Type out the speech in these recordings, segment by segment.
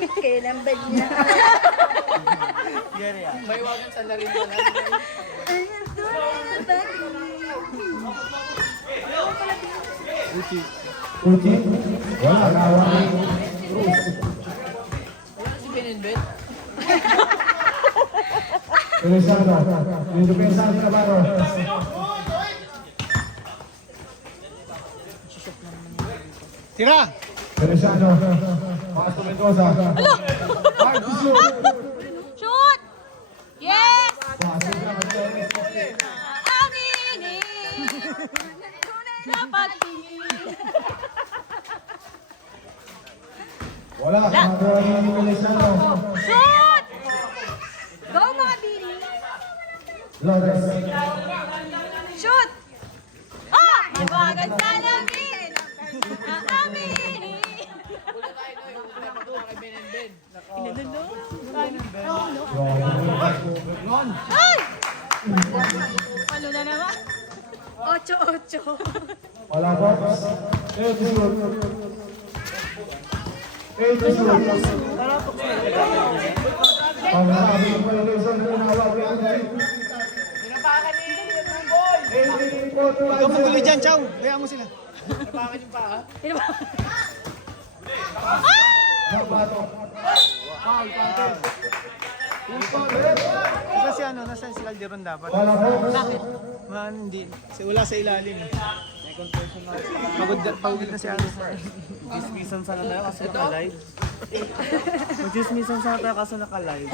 Kailan ba niya? May wagang sa larin mo lang. Uchi. Wala, kawan. Wala si Benenbet. Feliciano. Yung depensa ni Navarro. Tira! Feliciano. Pastor Mendoza. Hard to shoot. Shoot! Yes! Pastor Aminin! Dapat Wala, nakakuha ni Feliciano. shoot! Go mga Bini! Lores. Shoot! Ah! Mabagal sa lamin! Aminin! Wala tayo na yung nagpatuwa kay Benenbet. Ay! Ano na naman? 8-8. Wala box. 8 to shoot. 8 to shoot. Ang sabi ng violation ng hawak ng Pinapakan ni Boy! 18-45 Ikaw magulo dyan, Chow. Kaya mo sila. Pinapakan yung paa. Kasi si ano, nasa si Calderon dapat. Wala box. Man, hindi. Wala sa ilalim. Pagod na si ano. Chismisan sana tayo kasi naka-live. Mag-chismisan sana tayo kasi naka-live.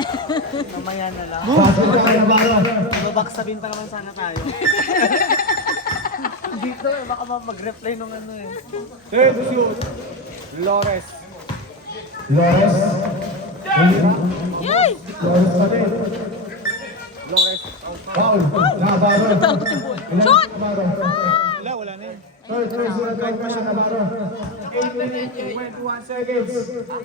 Mamaya na lang. Babaksabin pa naman sana tayo. Dito, baka mag-reply nung ano eh. 3 to shoot. Lores. Lores. Yay! Lores pa din. Lores. Foul. Navarro. Shoot! Wala na yun. Third personal foul pa siya, Navarro. 8 minutes, 21 seconds.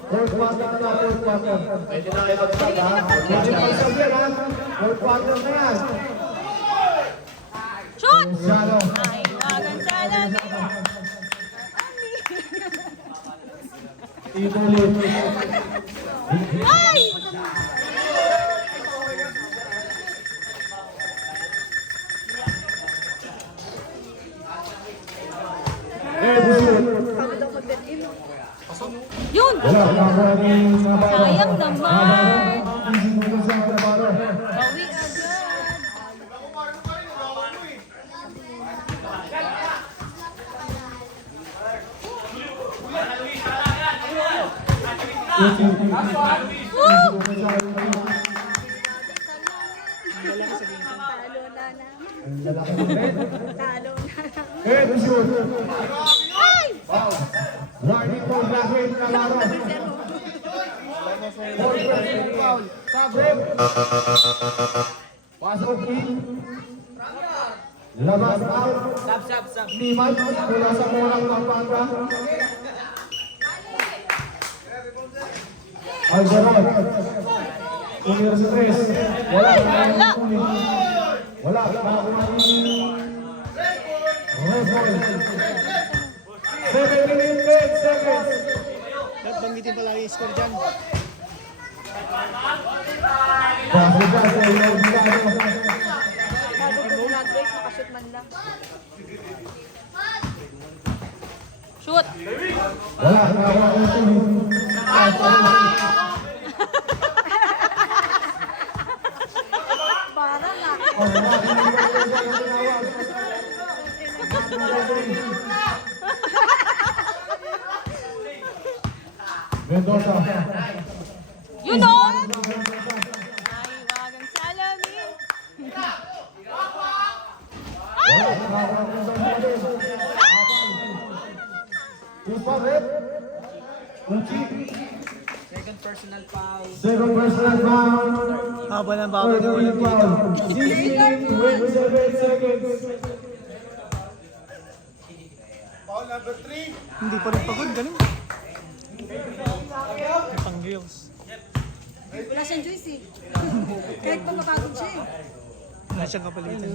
Fourth quarter na, fourth quarter. Pwede na kayo mag-start, ha? Pwede na kayo mag-start, ha? Fourth quarter na yan. Shoot! Feliciano. Ay, wagan sa lamin! Ituloy. Ay! Yun! Wala, nakakuha ni Navarro. Sayang naman! Easy movement sa Navarro. Bawi agad! Woo! Ang lalaki ng red. Talo na. Red to shoot. Ay! Foul. Warning for graduate Navarro. Fourth personal foul. Sabrem. Pasok in. Labas out. Sab. Liman mula sa Morang Pampanga. Algeron. Universitas. Wala. Wala. Nakakuha ni Red Bull. 7 minutes, 10 seconds. Dapat banggitin palagi yung score dyan. Pasok ka sa ilong Milano. Bago ko graduate, nakashoot man lang. Shoot! Wala. Nakakuha ni Tulin. Parang nga. Mendoza. You know? Ay, wagang salamin. Second personal foul. Second personal foul. Haba ng bawal Third ng ulam dito. foul. 16 seconds. Hindi pa rin pagod, ganun. Pang-gills. Wala siyang juice eh. Kahit pa mapagod siya eh. Wala siyang kapalitan.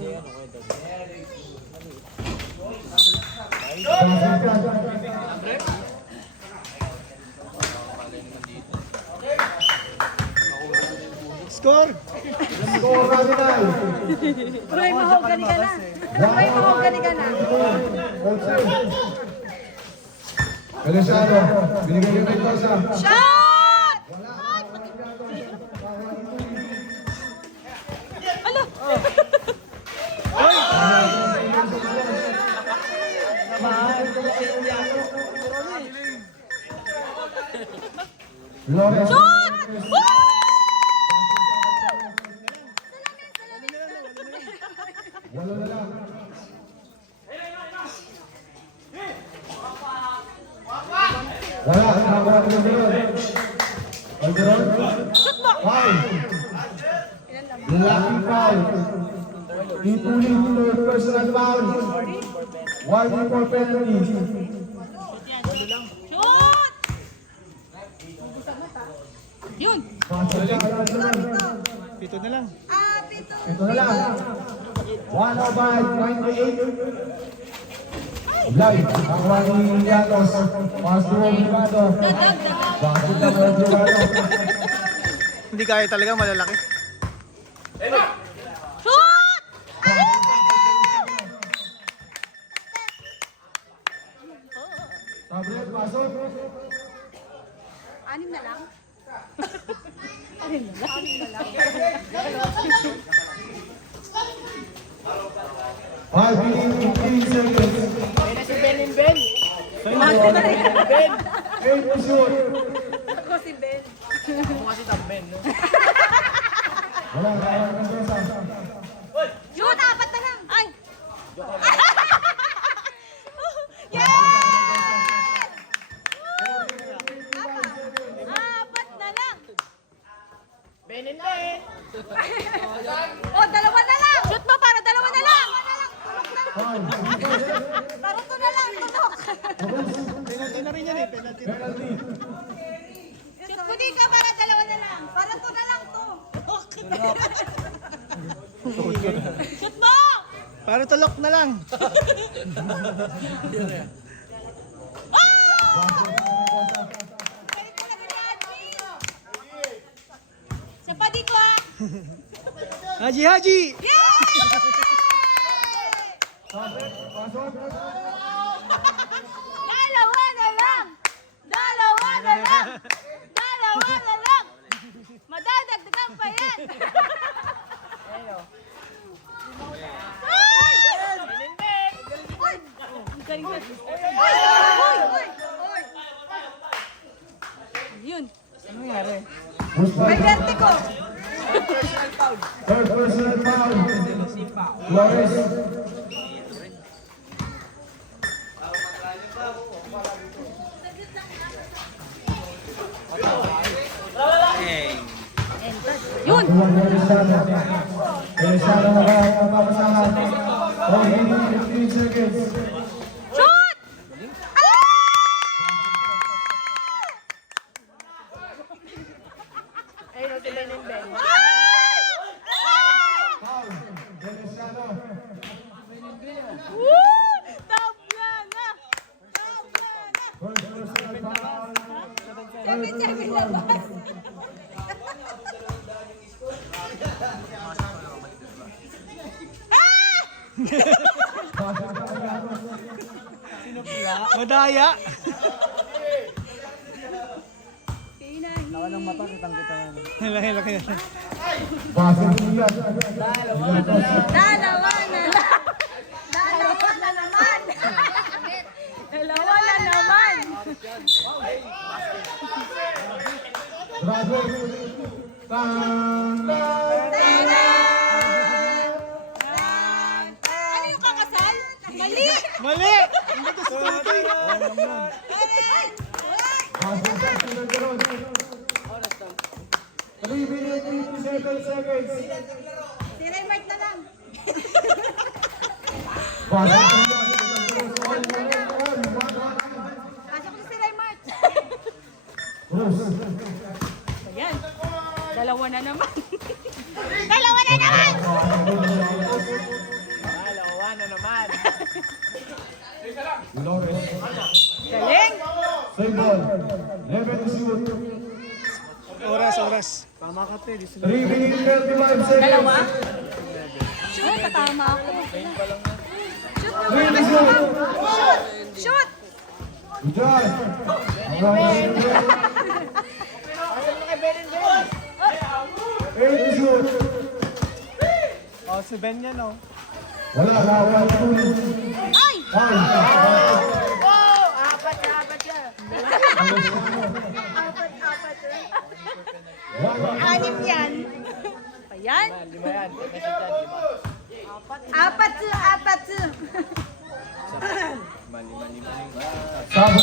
Score! Score natin ay Pray mahogany ka na. Pray mahogany ka na. Feliciano, binigay yung ito sa Shot! Ano? Flores. Walo na lang. Wala, nakakuha ko Calderon. Calderon. Foul. Lalaki foul. Ituloy third personal foul. 1 for penalty. Shoot! Yun. Pito na lang. Pito. Ito na lang. 105-98. Live, ang Juan Llanos. Pastor Obligado. Bakit na mo Obligado? Hindi kaya talaga malalaki. Shoot! Sabrina, pasok. Anim na lang? 5 minutes, 15 seconds. Ayun na si Ben and Ben. Ben. 8 to shoot. Ako si Ben. Ako kasi top Ben, no? Wala, kaya ng Mendoza. Shoot! Apat na lang! Ay! Yes! Apat na lang! Ben and Ben. Oh, dalawa na lang! Shoot mo para dalawa na lang! Para to na lang, tunok! Penalty na rin yan eh. Penalty na. Penalty. Shoot mo di ka para dalawa na lang! Para to na lang to! Shoot mo! Para tulok na lang. Sa padi ko ah! Haji, Haji! Dalawa na lang! Dalawa na lang! Dalawa na lang! Madadagdagan pa yan! Ay! Ay! Ang galing na. Ay! Ay! Ay! Yun. Ano nangyari? May vertigo. Third personal foul. Flores. Yun. Juan Feliciano. Feliciano na kaya ang papasahan. 15 seconds. Shoot! Ayun na si Ben and Ben. Foul. Feliciano. Woo! Tabla na! Tabla na! Third personal foul. 7-7 labas. Madaya. Walang mata, kitang-kita yan. Laki-laki yan. Pasok niya. Dalawa na lang. Dalawa na naman. Dalawa na naman. Bravo. Tanggal. Ano yung kakasal? Mali! Mali! Hindi ko starting. Pasok sa Calderon. 3 minutes, 57 seconds. Si Raymart na lang. Pasok niya. Pasok ko si Raymart. Bruce. Ayan. Dalawa na naman. Dalawa na naman! Dalawa na naman. Flores. Galing! Save ball. 11 to shoot. Oras. oras. Tama ka, Pe. 3 minutes 35 seconds. Dalawa? Shoot, katama ako. Shoot mo. Ready to shoot. Shoot! Shoot! Diyan. Ready to shoot. Oh, si Ben yan, oh. Wala, wala, wala. Ay! One. Apat siya. Anim yan. Ayan. Lima yan. Kasi dyan, lima. Apat. Sabi.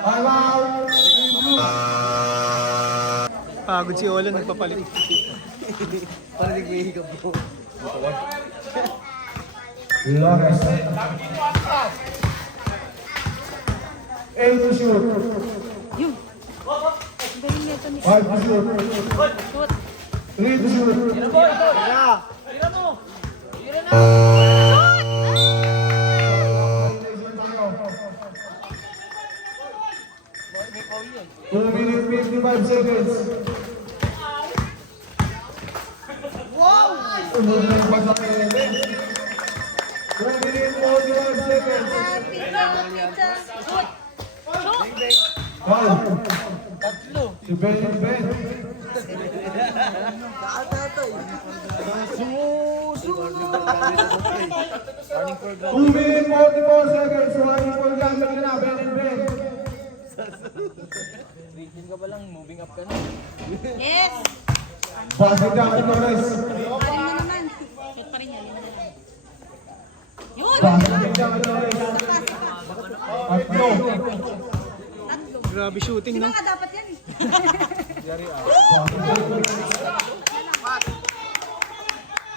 Allow. Pagod si Olan, nagpapalit. Parang nagmihigap po. Lores. 8 to shoot. Yun. Galing nito ni 5 to shoot. Shoot. 3 to shoot. Tira! 2 minutes 55 seconds. Wow! 2 minutes 45 seconds. Happy birthday. Shoot. Wow! Si Ben. 2 minutes 44 seconds. Running for gambling ka na, Ben. Region ka pa lang, moving up ka na. Yes. Passing down to Torres. Alim na naman. Shoot pa rin yan. Lima na lang. Yun. Passing down to Torres. Tatlo. Grabe shooting, Di ba no? nga dapat yan?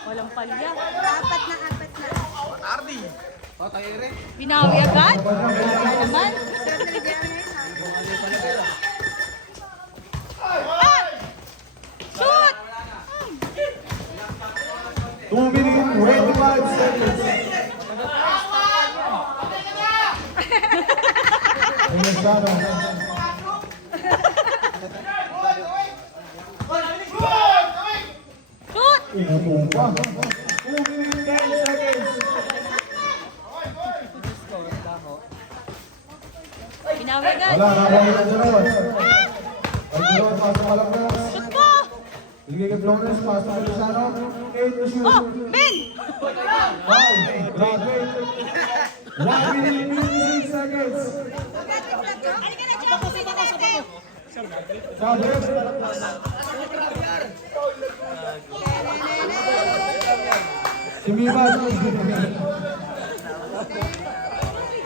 Walang palya. Apat na. Binawi agad? Wala naman. Ah! Shoot! 2 minutes 25 seconds. Regresado. Shoot! Inutumpa. 2 minutes 10 seconds. Binawi agad. Wala, nakawin na Jeron. Ay, Jeron, pasok Malagnas. Shoot mo! Bigay kay Flores, pasok kay Luzano. 8 to shoot. Oh, Ben! 5, graduate. 1 minute 56 seconds. Halika na, Choko. Sige natin. Sabi. Si Mibas.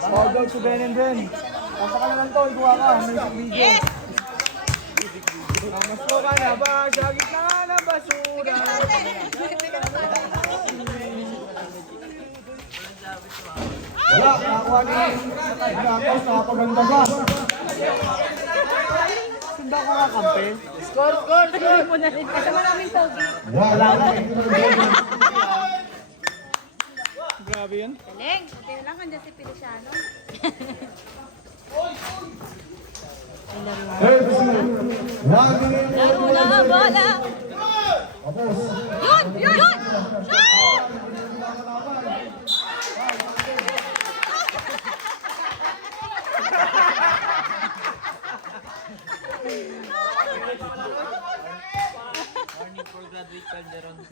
Foul out si Ben and Ben. Pasa ka na lang to, ikuha ka. May video. Yes! Mas mo ka na ba? Sa gitna nga ng basura. Wala, nakakuha ni Nakos, nakapaganda ba? Sunda ka nga, kampe. Score! Tuloy mo na rin. Kasi maraming pogi. Wala na. Grabe yan. Galing. Buti na lang andyan si Feliciano. Hey, to shoot. 1 minute. Laro na ang bola. Tapos. Yun! Shoot!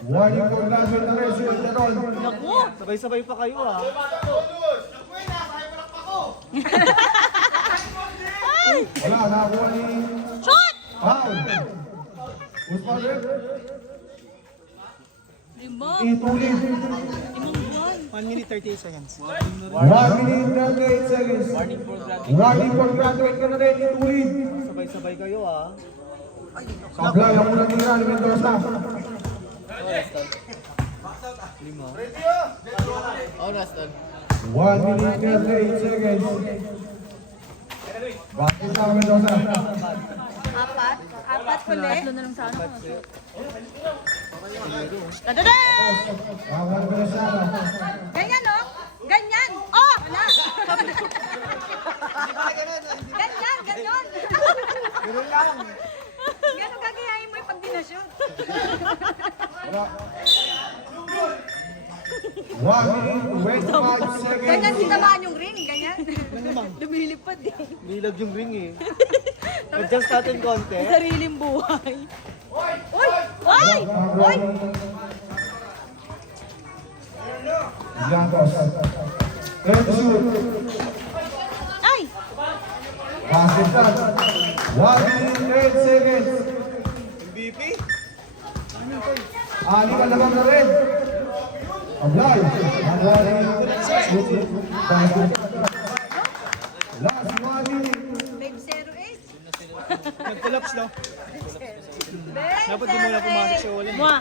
Warning for graduate na rin si Calderon. Naku! Sabay-sabay pa kayo, ah. Wala, nakakuha ni Shoot! Foul. Who's foul rin? Limang buwan. 1 minute 38 seconds. 1 minute 38 seconds. Warning for graduate ka na rin, Itulid. Sabay-sabay kayo, ah. Sablay, ang unang tira ni Mendoza. Oh, last done. 1 minute 38 seconds. Bakit sa Mendoza? Apat. Apat ulit. Tatlo na lang sa ano. Tadadam! Bawal ka na sana. Ganyan, no? Ganyan! Oh! Wala! Ganyan, ganyan! Gano'ng gagayahin mo yung pag dinashoot? Wala. 1 minute, 25 seconds. Ganyan tinamaan yung ring, ganyan. Lumilipad eh. Bilag yung ring eh. Adjust natin konti. Sariling buhay. Oy! Oy! Oy! Jankos. Let's shoot. Ay! Pass it down. 1 minute, 8 seconds. MVP? Ali ka naman na rin. Ablay. Last 1 minute. Babe 08. Nag-collapse, no? Babe Dapat di muna pumasok si Olin. Mwah!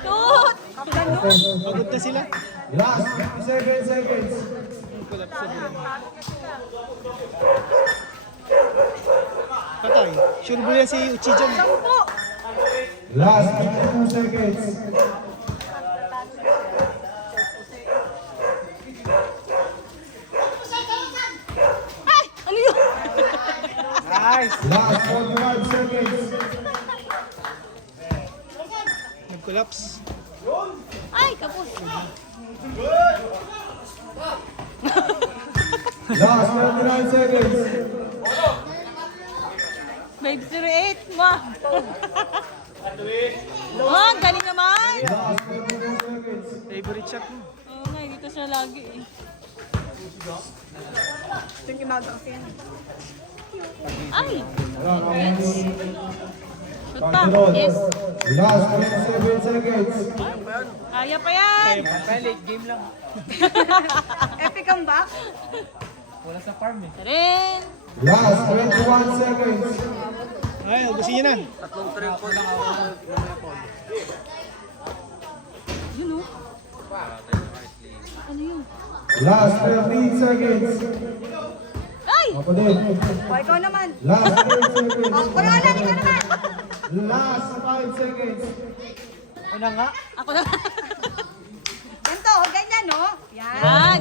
Tut! Kapganun! Pagod na sila. Last 57 seconds. Nag-collapse sa buwan. Patay. Sure ba yan si Uchi dyan? Sampo! Last 52 seconds. Ay! Ano yun? Nice! Last 45 seconds. Nag-collapse. Ay! Kapos! Last 29 seconds. Babe 08! Mwah! Oh, ang galing naman! Last 24 seconds. Favorite shot mo. Oo nga, dito siya lagi eh. Ito yung kimaga kasi yan. Ay! Yes! Shoot pa! Yes! Last 27 seconds. Kaya pa yan! Kaya late game lang. Epic ang back. Wala sa farm eh. Tarin! Last 21 seconds. Ay, ubusin niya na. Tatlong triple lang ako. Yun oh. Ano yun? Last 15 seconds. Ay! Ako din. O, ikaw naman. Last 10 seconds. O, kuya lang, ikaw naman. Last 5 seconds. Una nga. Ako naman. Ganito, ganyan no? Yan.